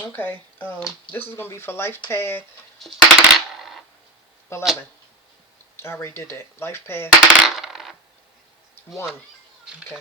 Okay, this is gonna be for Life Path 11. I already did that. Life Path 1. Okay.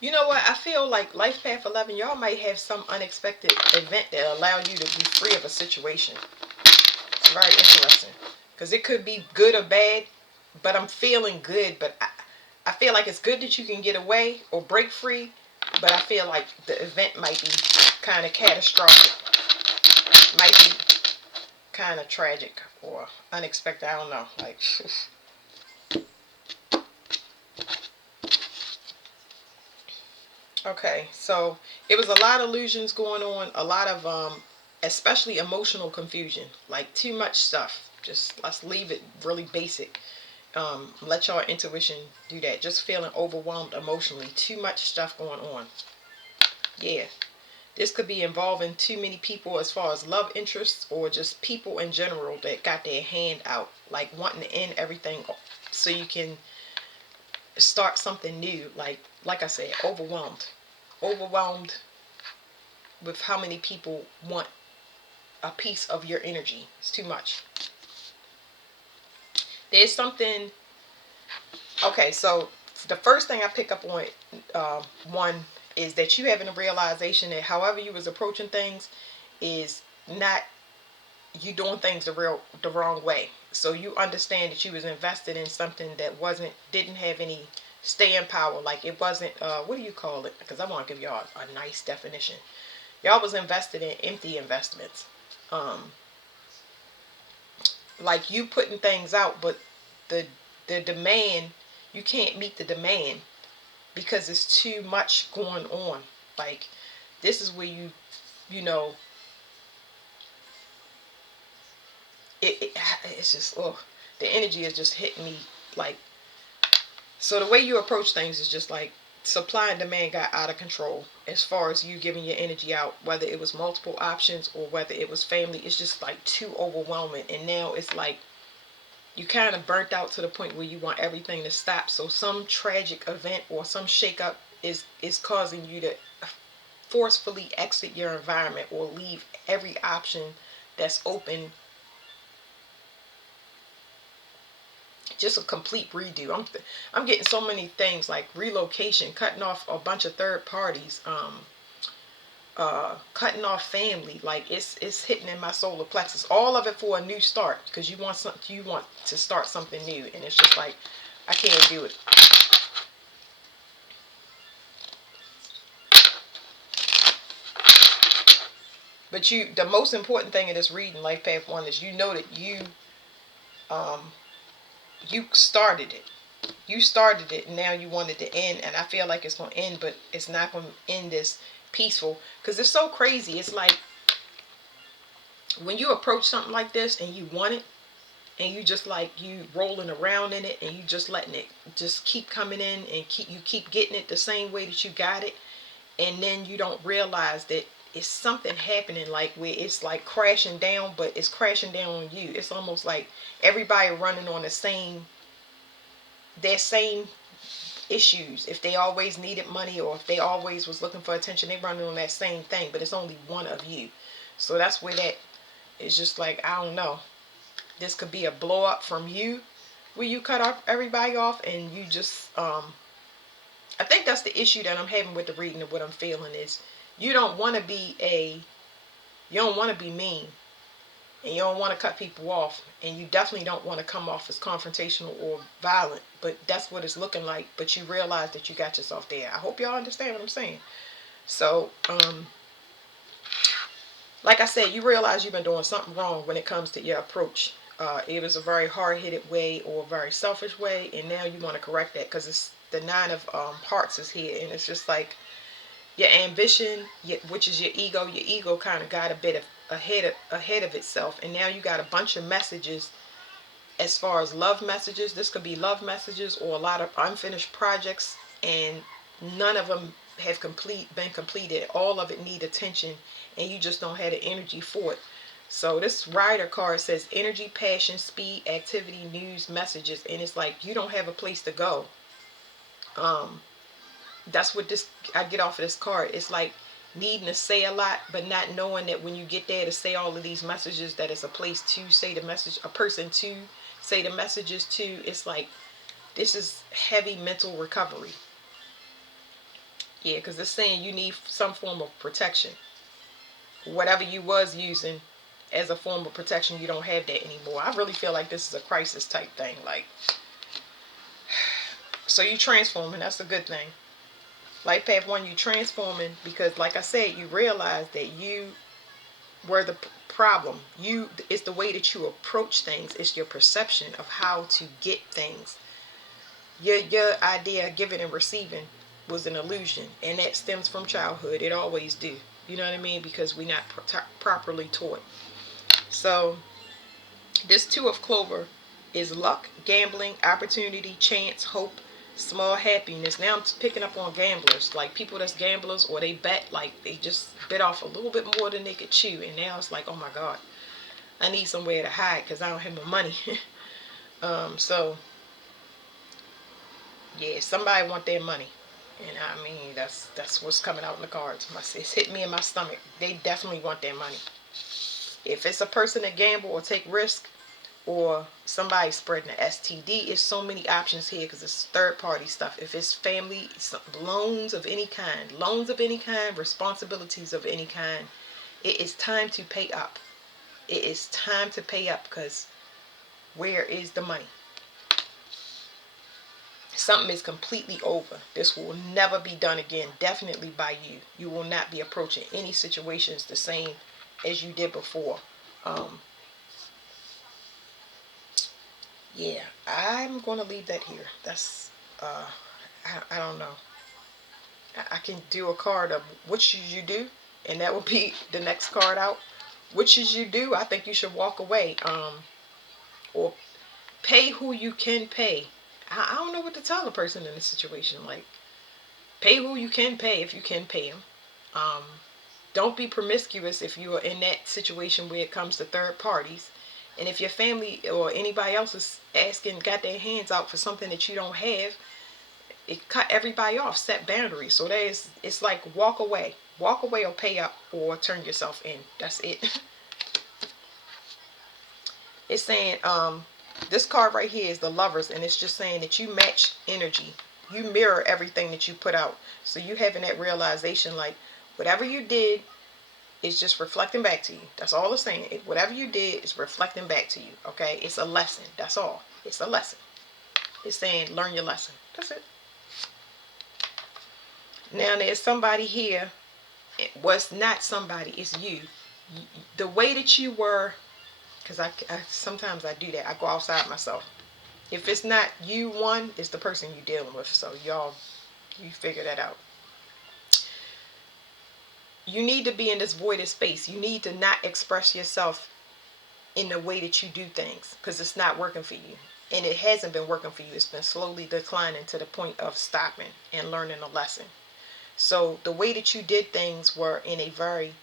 You know what? I feel like Life Path 11, y'all might have some unexpected event that allow you to be free of a situation. It's very interesting. Because it could be good or bad, but I'm feeling good. But I feel like it's good that you can get away or break free, but I feel like the event might be kind of catastrophic. Might be kind of tragic or unexpected. I don't know. Like, okay, so it was a lot of illusions going on, a lot of especially emotional confusion, like too much stuff. Just let's leave it really basic. Let your intuition do that. Just feeling overwhelmed emotionally, too much stuff going on. Yeah, this could be involving too many people as far as love interests or just people in general that got their hand out, like wanting to end everything so you can start something new. Like I said, overwhelmed with how many people want a piece of your energy. It's too much. There's something. Okay, so the first thing I pick up on, one, is that you having a realization that however you was approaching things is not you doing things the wrong way. So you understand that you was invested in something that didn't have any staying power. Like it wasn't. What do you call it? Because I want to give y'all a nice definition. Y'all was invested in empty investments. Um, like you putting things out, but the the demand, you can't meet the demand because it's too much going on. Like this is where you know it's just, oh, the energy is just hitting me. Like, so the way you approach things is just like supply and demand got out of control as far as you giving your energy out, whether it was multiple options or whether it was family. It's just like too overwhelming, and now it's like you kind of burnt out to the point where you want everything to stop. So some tragic event or some shakeup is causing you to forcefully exit your environment or leave every option that's open. Just a complete redo. I'm getting so many things like relocation, cutting off a bunch of third parties, cutting off family. Like it's hitting in my solar plexus. All of it for a new start because you want to start something new, and it's just like I can't do it. But the most important thing in this reading, Life Path 1, is you know that um, you started it. You started it, and now you want it to end, and I feel like it's going to end, but it's not going to end this peaceful because it's so crazy. It's like when you approach something like this and you want it, and you just like you rolling around in it, and you just letting it just keep coming in, and keep getting it the same way that you got it, and then you don't realize that it's something happening, like where it's like crashing down, but it's crashing down on you. It's almost like everybody running on their same issues. If they always needed money or if they always was looking for attention, they running on that same thing, but it's only one of you. So that's where that is just like, I don't know. This could be a blow up from you where you cut off everybody off, and you just I think that's the issue that I'm having with the reading of what I'm feeling is you don't want to be a you don't want to be mean, and you don't want to cut people off, and you definitely don't want to come off as confrontational or violent, but that's what it's looking like. But you realize that you got yourself there. I hope y'all understand what I'm saying. So like I said, you realize you've been doing something wrong when it comes to your approach. It was a very hard-headed way or a very selfish way, and now you want to correct that because it's the nine of hearts is here, and it's just like your ambition, which is your ego. Your ego kind of got a bit of ahead of itself, and now you got a bunch of messages as far as love messages. This could be love messages or a lot of unfinished projects, and none of them have been completed. All of it need attention, and you just don't have the energy for it. So this rider card says energy, passion, speed, activity, news, messages, and it's like you don't have a place to go. Um, that's what this I get off of this card. It's like needing to say a lot, but not knowing that when you get there to say all of these messages, that it's a place to say the message, a person to say the messages to. It's like this is heavy mental recovery. Yeah, because it's saying you need some form of protection. Whatever you was using as a form of protection, you don't have that anymore. I really feel like this is a crisis type thing. Like, so you transforming, that's a good thing. Life path 1, you transforming because, like I said, you realize that you were the problem. It's the way that you approach things. It's your perception of how to get things. Your idea of giving and receiving was an illusion, and that stems from childhood. It always do. You know what I mean? Because we're not properly taught. So this 2 of clover is luck, gambling, opportunity, chance, hope, small happiness. Now I'm picking up on gamblers, like people that's gamblers, or they bet, like they just bit off a little bit more than they could chew, and now it's like, oh my God, I need somewhere to hide because I don't have no money. So yeah, somebody want their money, and I mean that's what's coming out in the cards. It's hit me in my stomach. They definitely want their money. If it's a person that gamble or take risk, or somebody spreading the STD, it's so many options here because it's third party stuff. If it's family, loans of any kind, responsibilities of any kind, it is time to pay up. It is time to pay up because where is the money? Something is completely over. This will never be done again, definitely by you. You will not be approaching any situations the same as you did before. Yeah, I'm going to leave that here. That's, I don't know. I can do a card of what should you do, and that will be the next card out. What should you do? I think you should walk away, or pay who you can pay. I don't know what to tell a person in this situation. Like, pay who you can pay if you can pay them. Um, don't be promiscuous if you are in that situation where it comes to third parties. And if your family or anybody else is got their hands out for something that you don't have, it cut everybody off, set boundaries. So it's like walk away or pay up or turn yourself in. That's it. It's saying this card right here is the Lovers, and it's just saying that you match energy, you mirror everything that you put out. So you having that realization, like whatever you did is just reflecting back to you. That's all it's saying. Whatever you did is reflecting back to you. Okay, it's a lesson. That's all. It's a lesson. It's saying learn your lesson. That's it. Now there's somebody here. It was not somebody. It's you. The way that you were, because I sometimes I do that. I go outside myself. If it's not you, one, it's the person you're dealing with. So y'all, you figure that out. You need to be in this voided space. You need to not express yourself in the way that you do things because it's not working for you. And it hasn't been working for you. It's been slowly declining to the point of stopping and learning a lesson. So the way that you did things were in a very,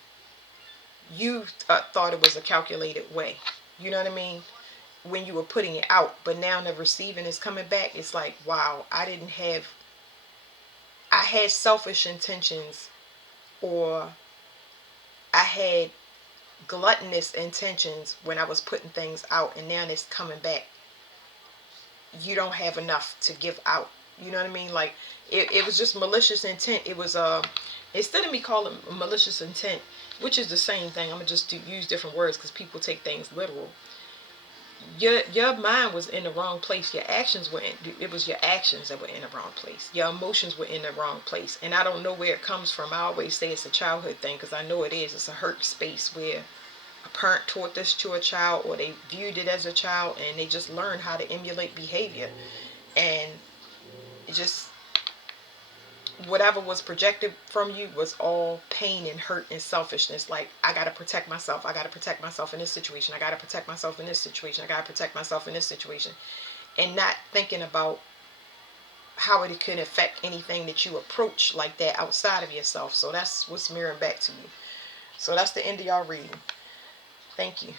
you thought it was a calculated way. You know what I mean? When you were putting it out. But now the receiving is coming back. It's like, wow, I had selfish intentions, or I had gluttonous intentions when I was putting things out, and now it's coming back. You don't have enough to give out. You know what I mean? Like it was just malicious intent. It was instead of me calling malicious intent, which is the same thing, I'm gonna just use different words because people take things literal. Your mind was in the wrong place. Your actions were it was your actions that were in the wrong place. Your emotions were in the wrong place. And I don't know where it comes from. I always say it's a childhood thing because I know it is. It's a hurt space where a parent taught this to a child, or they viewed it as a child, and they just learned how to emulate behavior. And it just, whatever was projected from you was all pain and hurt and selfishness. Like, I got to protect myself. I got to protect myself in this situation. I got to protect myself in this situation. I got to protect myself in this situation. And not thinking about how it could affect anything that you approach like that outside of yourself. So that's what's mirroring back to you. So that's the end of y'all reading. Thank you.